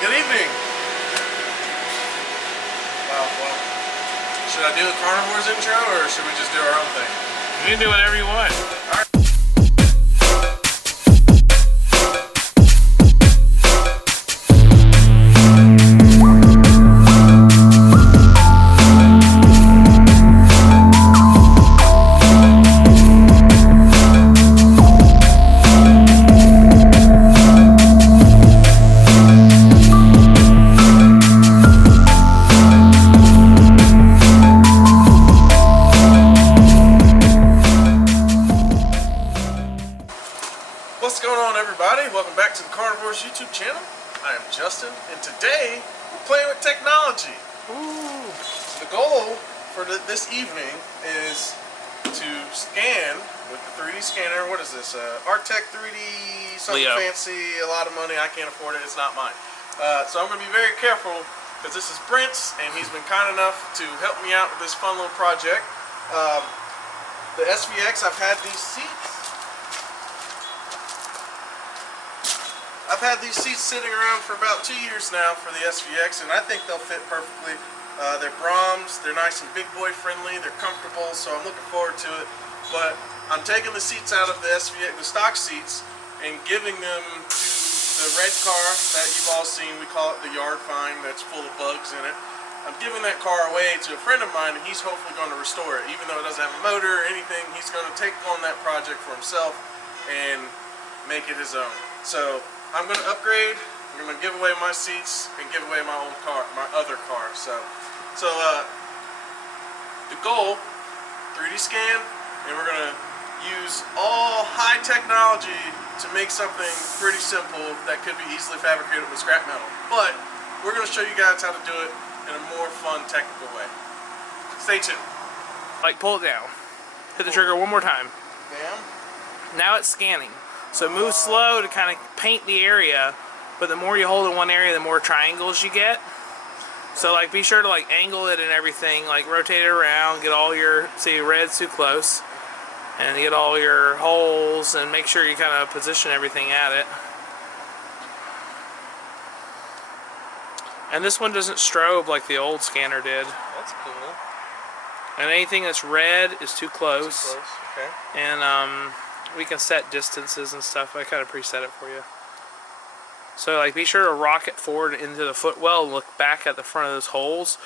Good evening. Well, should I do a carnivore's intro or should we just do our own thing? You can do whatever you want. All right. What's going on, everybody? Welcome back to the Carnivores YouTube channel. I am Justin, and today we're playing with technology. Ooh. The goal for this evening is to scan with the 3D scanner. What is this? Artec 3D, something Leo. fancy, a lot of money. I can't afford it. It's not mine. So I'm going to be very careful because this is Brent's, and he's been kind enough to help me out with this fun little project. The SVX, I've had these seats. I've had these seats sitting around for about 2 years now for the SVX, and I think they'll fit perfectly. They're Brahms, they're nice and big boy friendly, they're comfortable, so I'm looking forward to it. But I'm taking the seats out of the SVX, the stock seats, and giving them to the red car that you've all seen. We call it the Yard Find, that's full of bugs in it. I'm giving that car away to a friend of mine, and he's hopefully going to restore it. Even though it doesn't have a motor or anything, he's going to take on that project for himself and make it his own. So I'm going to upgrade. I'm going to give away my seats and give away my old car, my other car. So the goal, 3D scan, and we're going to use all high technology to make something pretty simple that could be easily fabricated with scrap metal. But we're going to show you guys how to do it in a more fun, technical way. Stay tuned. Like, pull it down. Hit the trigger one more time. Bam. Now it's scanning. So move slow to kind of paint the area, but the more you hold in one area, the more triangles you get. So like, be sure to like angle it and everything, like rotate it around, get all your, see, red's too close, and get all your holes, and make sure you kind of position everything at it. And this one doesn't strobe like the old scanner did. That's cool. And anything that's red is too close. Too close. Okay. And we can set distances and stuff. I kind of preset it for you. So like, be sure to rock it forward into the footwell and look back at the front of those holes.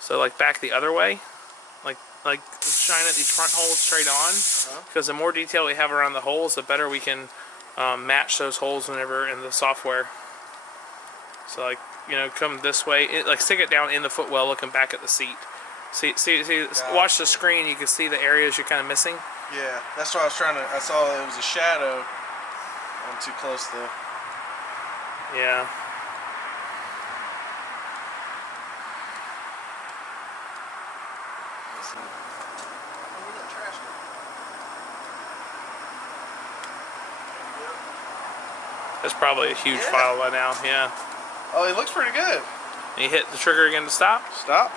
So like back the other way. Like shine at these front holes straight on. Because the more detail we have around the holes, the better we can match those holes whenever in the software. So like, you know, come this way, like stick it down in the footwell looking back at the seat. See, watch the screen, you can see the areas you're kind of missing. Yeah, that's what I was trying to. I saw it was a shadow. I'm too close though. Yeah. That's probably a huge file by now. Yeah. Oh, it looks pretty good. And you hit the trigger again to stop. Stop.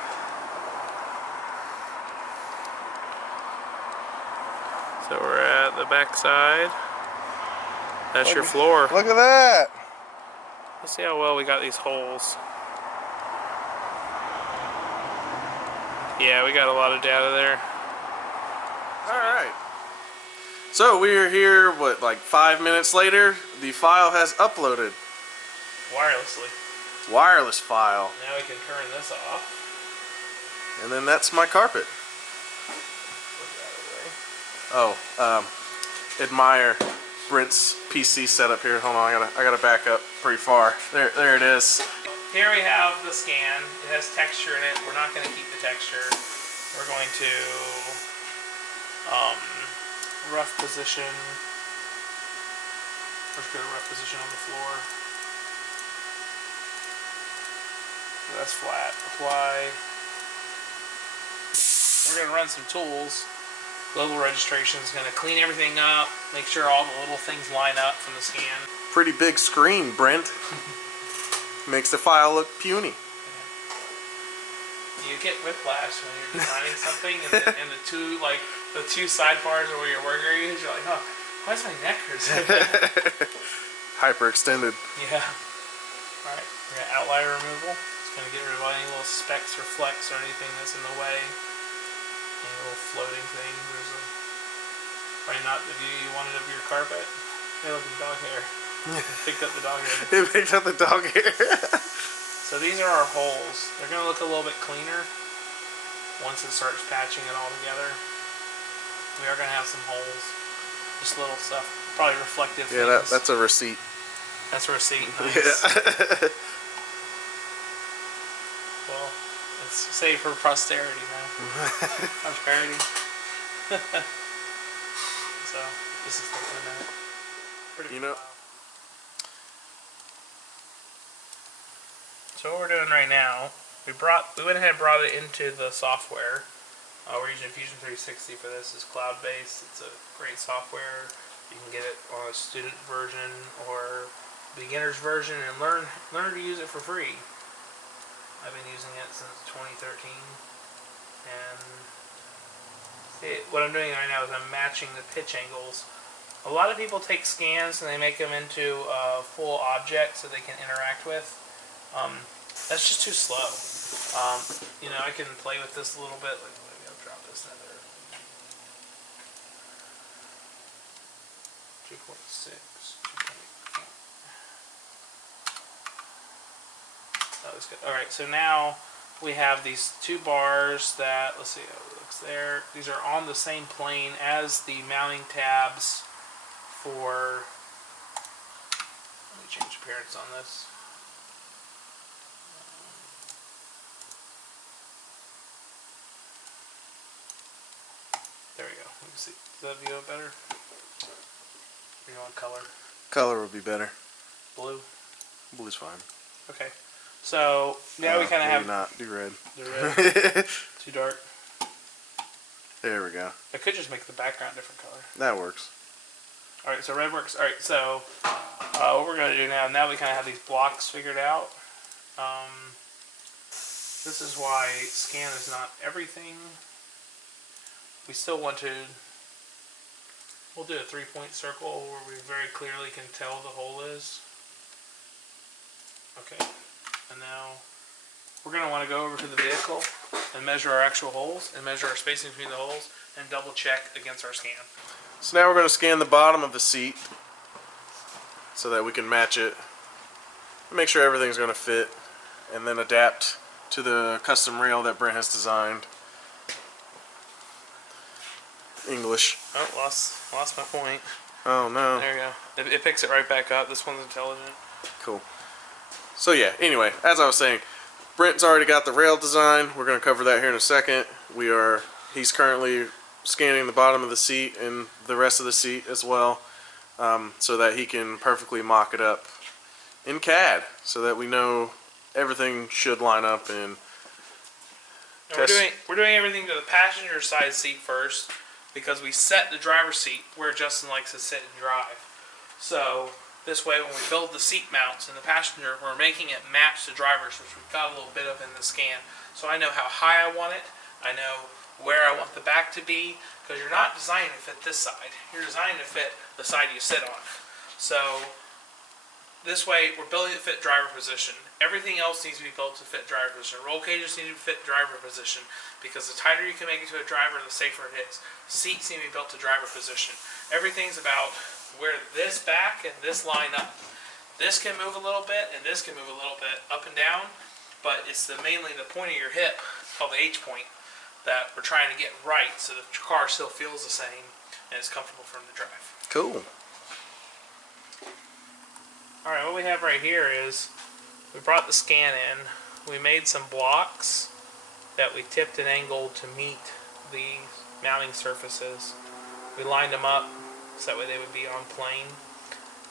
So we're at the back side. That's your floor. Look at that. Let's see how well we got these holes. Yeah, we got a lot of data there. Alright. So we're here, what, like 5 minutes later? The file has uploaded. Wirelessly. Wireless file. Now we can turn this off. And then that's my carpet. Oh, admire Brent's PC setup here. Hold on, I gotta back up pretty far. There it is. Here we have the scan. It has texture in it. We're not going to keep the texture. We're going to rough position. Let's go to rough position on the floor. So that's flat. Apply. We're going to run some tools. Global registration is going to clean everything up, make sure all the little things line up from the scan. Pretty big screen, Brent. Makes the file look puny. You get whiplash when you're designing something, and the two sidebars where your work areas, you're like, oh, why is my neck hurt? Hyperextended. Yeah. Alright, we got outlier removal. It's going to get rid of any little specks or flecks or anything that's in the way. Any little floating things. There's probably not the view you wanted of your carpet. Hey, look at the dog hair. Picked up the dog hair. It picked up the dog hair. So these are our holes. They're going to look a little bit cleaner once it starts patching it all together. We are going to have some holes. Just little stuff. Probably reflective things. That's a receipt. That's a receipt. Nice. Yeah. Well, it's saved for posterity now. Prosperity. So, this is taking a minute. Pretty You know. So what we're doing right now, we went ahead and brought it into the software. We're using Fusion 360 for this. It's cloud-based. It's a great software. You can get it on a student version or beginner's version and learn to use it for free. I've been using it since 2013, and what I'm doing right now is I'm matching the pitch angles. A lot of people take scans and they make them into full objects that they can interact with. That's just too slow. You know, I can play with this a little bit. Like, maybe I'll drop this in there. 2.6. That was good. Alright, so now we have these two bars that, let's see how it looks there. These are on the same plane as the mounting tabs for, let me change appearance on this. There we go. Let me see. Does that view it better? Or you want color? Color would be better. Blue? Blue's fine. Okay. So now we kind of have. Not do red. The red. Too dark. There we go. I could just make the background different color. That works. All right. So red works. All right. So what we're gonna do now we kind of have these blocks figured out. This is why scan is not everything. We still want to. We'll do a 3-point circle where we very clearly can tell the hole is. Okay. And now we're going to want to go over to the vehicle and measure our actual holes and measure our spacing between the holes and double check against our scan. So now we're going to scan the bottom of the seat so that we can match it, make sure everything's going to fit, and then adapt to the custom rail that Brent has designed. English. Oh, lost my point. Oh no. There you go. It picks it right back up. This one's intelligent. Cool. So yeah, anyway, as I was saying, Brent's already got the rail design. We're going to cover that here in a second. He's currently scanning the bottom of the seat and the rest of the seat as well, so that he can perfectly mock it up in CAD, so that we know everything should line up and we're doing everything to the passenger side seat first, because we set the driver's seat where Justin likes to sit and drive. So this way, when we build the seat mounts in the passenger, we're making it match the driver's, which we've got a little bit of in the scan. So I know how high I want it. I know where I want the back to be, because you're not designing to fit this side. You're designing to fit the side you sit on. So this way, we're building to fit driver position. Everything else needs to be built to fit driver position. Roll cages need to fit driver position, because the tighter you can make it to a driver, the safer it is. Seats need to be built to driver position. Everything's about where this back and this line up. This can move a little bit, and this can move a little bit up and down, but it's mainly the point of your hip, called the H point, that we're trying to get right so the car still feels the same and is comfortable for him to drive. cool. Alright, what we have right here is we brought the scan in. We made some blocks that we tipped and angled to meet the mounting surfaces. We lined them up so that way they would be on plane.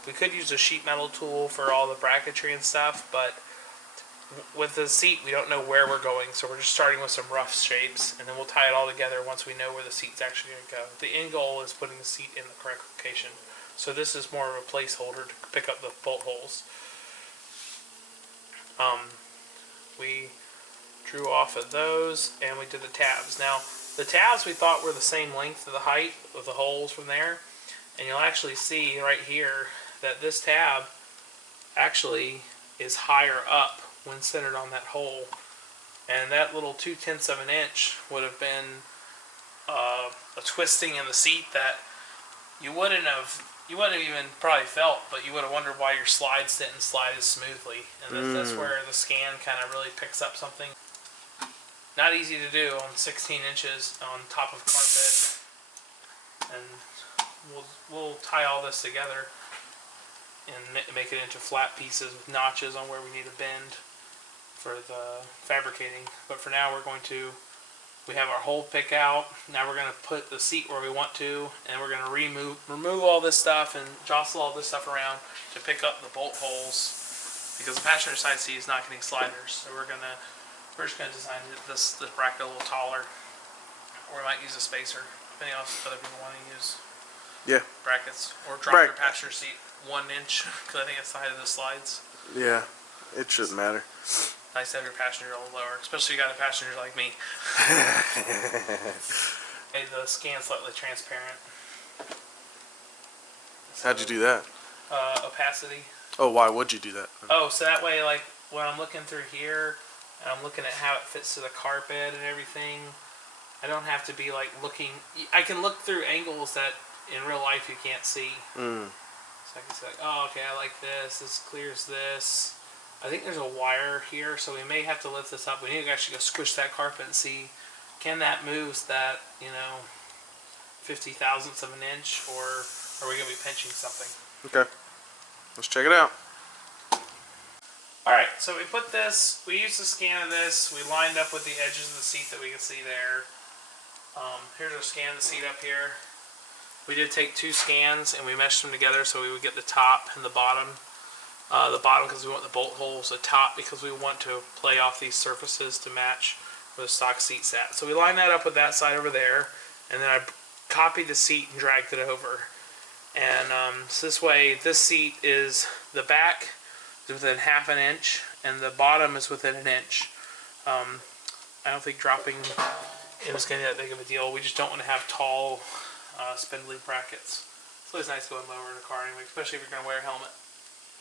We could use a sheet metal tool for all the bracketry and stuff, but with the seat we don't know where we're going, so we're just starting with some rough shapes, and then we'll tie it all together once we know where the seat's actually going to go. The end goal is putting the seat in the correct location. So this is more of a placeholder to pick up the bolt holes. We drew off of those, and we did the tabs. Now, the tabs we thought were the same length of the height of the holes from there, and you'll actually see right here that this tab actually is higher up when centered on that hole. And that little 2/10 of an inch would have been a twisting in the seat that you wouldn't have even probably felt, but you would have wondered why your slides didn't slide as smoothly. And that's where the scan kind of really picks up something. Not easy to do on 16 inches on top of carpet. And we'll tie all this together and make it into flat pieces with notches on where we need to bend for the fabricating. But for now we have our hole pick out. Now we're going to put the seat where we want to, and we're going to remove all this stuff and jostle all this stuff around to pick up the bolt holes, because the passenger side seat is not getting sliders. So we're just going to design this bracket a little taller, or we might use a spacer, depending on if other people want to use brackets, or drop your passenger seat 1 inch, because I think it's the height of the slides. Yeah, it shouldn't matter. Nice to have your passenger a little lower, especially if you got a passenger like me. Made the scan slightly transparent. How'd you do that? Opacity. Oh, why would you do that? Oh, so that way, like, when I'm looking through here, and I'm looking at how it fits to the carpet and everything, I don't have to be, like, looking... I can look through angles that, in real life, you can't see. So I can say, like, oh, okay, I like this. This clears this. I think there's a wire here, so we may have to lift this up. We need to actually go squish that carpet and see, can that move that, 50 thousandths of an inch, or are we going to be pinching something? Okay. Let's check it out. Alright, so we used the scan of this, we lined up with the edges of the seat that we can see there. Here's our scan of the seat up here. We did take 2 scans and we meshed them together so we would get the top and the bottom. The bottom because we want the bolt holes, the top because we want to play off these surfaces to match where the stock seat's at. So we lined that up with that side over there, and then I copied the seat and dragged it over. And so this way, this seat is, the back is within ½ an inch, and the bottom is within 1 inch. I don't think dropping it was going to be that big of a deal. We just don't want to have tall, spindly brackets. It's always nice going lower in a car anyway, especially if you're going to wear a helmet.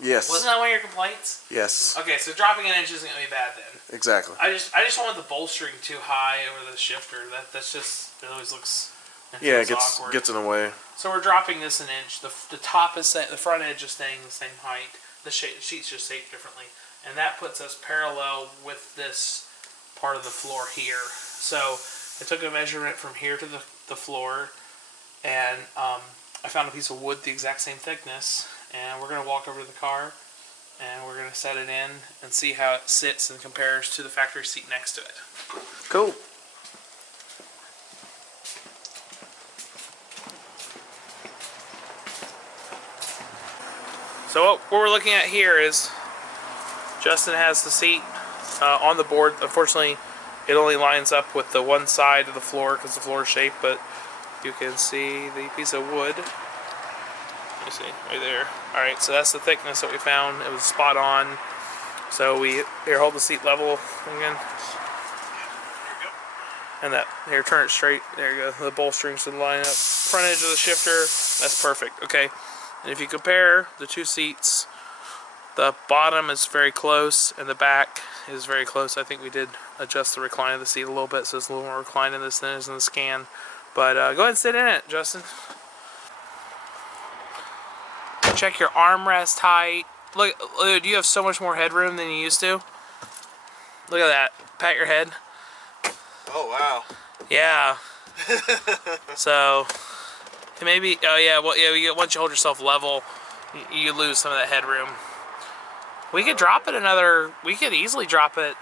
Yes. Wasn't that one of your complaints? Yes. Okay, so dropping 1 inch isn't going to be bad then. Exactly. I just don't want the bolstering too high over the shifter. That's just, it always looks it awkward. gets in the way. So we're dropping this 1 inch. The top is the front edge is staying the same height. The sheet's just shaped differently, and that puts us parallel with this part of the floor here. So I took a measurement from here to the floor, and I found a piece of wood the exact same thickness, and we're going to walk over to the car and we're going to set it in and see how it sits and compares to the factory seat next to it. Cool. So what we're looking at here is Justin has the seat on the board. Unfortunately, it only lines up with the one side of the floor because the floor is shaped, but you can see the piece of wood. You see right there. Alright, so that's the thickness that we found. It was spot on. So here, hold the seat level again. And here, turn it straight. There you go. The bolsterings should line up. Front edge of the shifter, that's perfect. Okay. And if you compare the two seats, the bottom is very close and the back is very close. I think we did adjust the recline of the seat a little bit, so it's a little more reclined in this than it is in the scan. But go ahead and sit in it, Justin. Check your armrest height. Look, dude, you have so much more headroom than you used to. Look at that. Pat your head. Oh, wow. Yeah. So, maybe, oh yeah, well, yeah, once you hold yourself level, you lose some of that headroom. We could drop it we could easily drop it,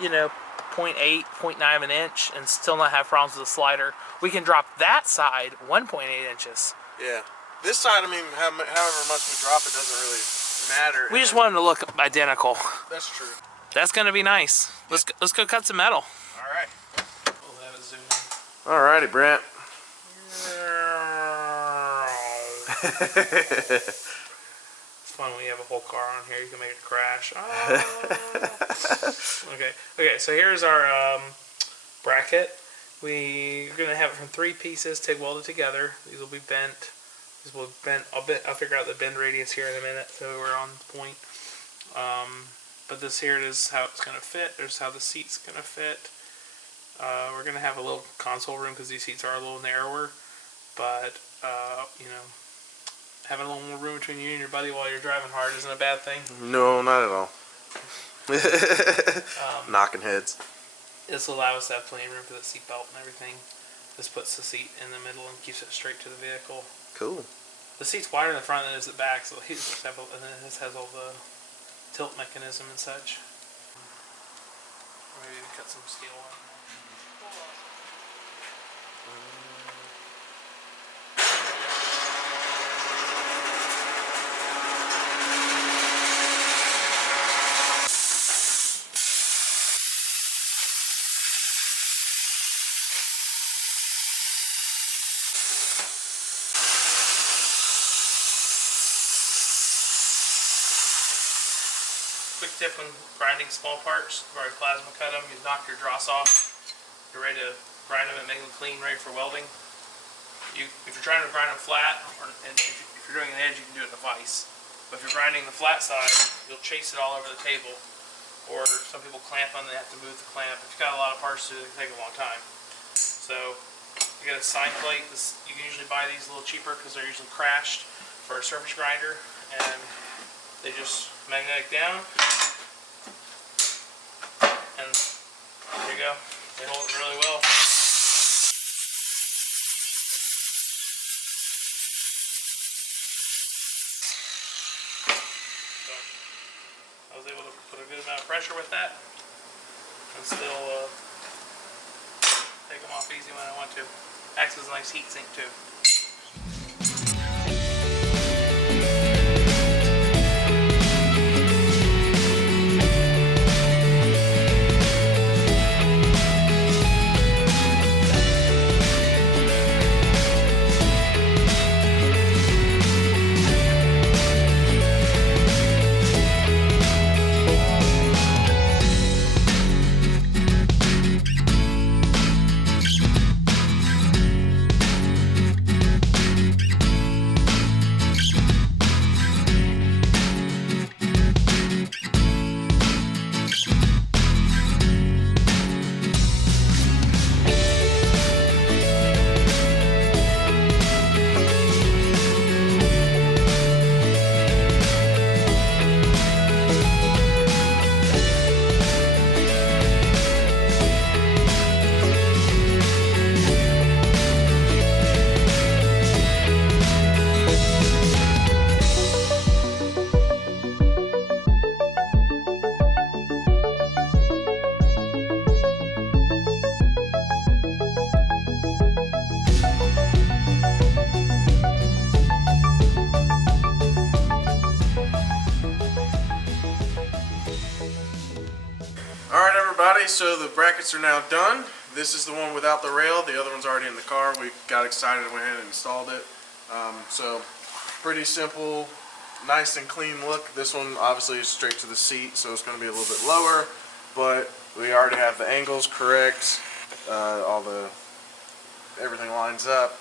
0.8, 0.9 of an inch and still not have problems with the slider. We can drop that side 1.8 inches. Yeah. This side, I mean, however much we drop, it doesn't really matter. We just want them to look identical. That's true. That's gonna be nice. Let's go cut some metal. All right. We'll have it zoom in. Alrighty, Brent. It's fun when you have a whole car on here. You can make it crash. Oh. Okay. So here's our bracket. We're gonna have it from 3 pieces, TIG welded together. These will be bent. These will bend. I'll figure out the bend radius here in a minute, so we're on point. But this here is how it's going to fit. There's how the seat's going to fit. We're going to have a little console room because these seats are a little narrower. But, you know, having a little more room between you and your buddy while you're driving hard isn't a bad thing. No, not at all. Knocking heads. This will allow us to have plenty of room for the seat belt and everything. This puts the seat in the middle and keeps it straight to the vehicle. Cool. The seat's wider in the front than it is at the back, so and then this has all the tilt mechanism and such. Maybe cut some steel on. Quick tip when grinding small parts, where I plasma cut them, you knock your dross off. You're ready to grind them and make them clean, ready for welding. If you're trying to grind them flat, and if you're doing an edge, you can do it in a vise. But if you're grinding the flat side, you'll chase it all over the table. Or some people clamp on, they have to move the clamp. If you've got a lot of parts to do, it can take a long time. So you get a side plate. You can usually buy these a little cheaper because they're usually crashed for a surface grinder, and they just magnetic down, and there you go. They hold it really well. So I was able to put a good amount of pressure with that, and still take them off easy when I want to. Acts as a nice heat sink too. So the brackets are now done. This is the one without the rail. The other one's already in the car. We got excited and went ahead and installed it. So pretty simple, nice and clean look. This one obviously is straight to the seat, so it's going to be a little bit lower, but we already have the angles correct. Everything lines up.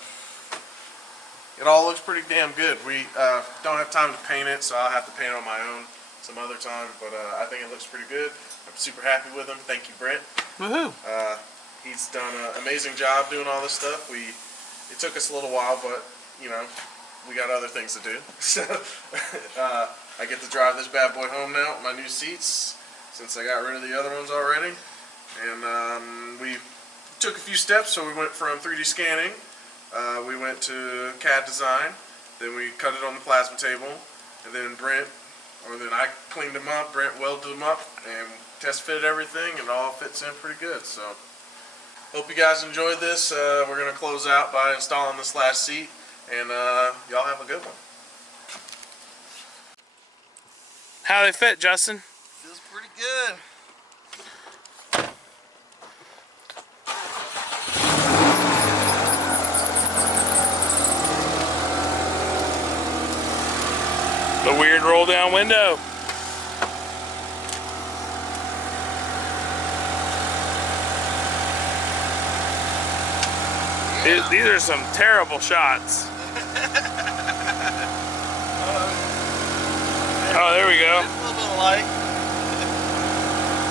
It all looks pretty damn good. We don't have time to paint it, so I'll have to paint it on my own some other time, but I think it looks pretty good. I'm super happy with him. Thank you, Brent. Woohoo! He's done an amazing job doing all this stuff. It took us a little while, but you know, we got other things to do. So I get to drive this bad boy home now with my new seats, since I got rid of the other ones already. And we took a few steps. So we went from 3D scanning, we went to CAD design, then we cut it on the plasma table, and then I cleaned them up, Brent welded them up, and test fitted everything, and it all fits in pretty good. So hope you guys enjoyed this. We're going to close out by installing this last seat, and y'all have a good one. How do they fit, Justin? Feels pretty good. The weird roll down window. These are some terrible shots. Oh, there we go. like.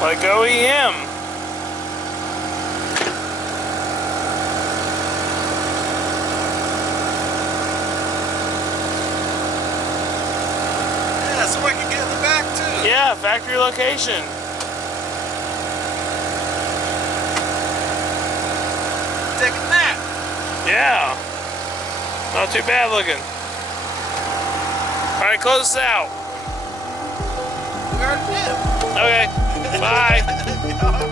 Like OEM. Yeah, so I can get in the back too. Yeah, factory location. Taking that. Yeah. Not too bad looking. Alright, close this out. We already did. Okay. Bye.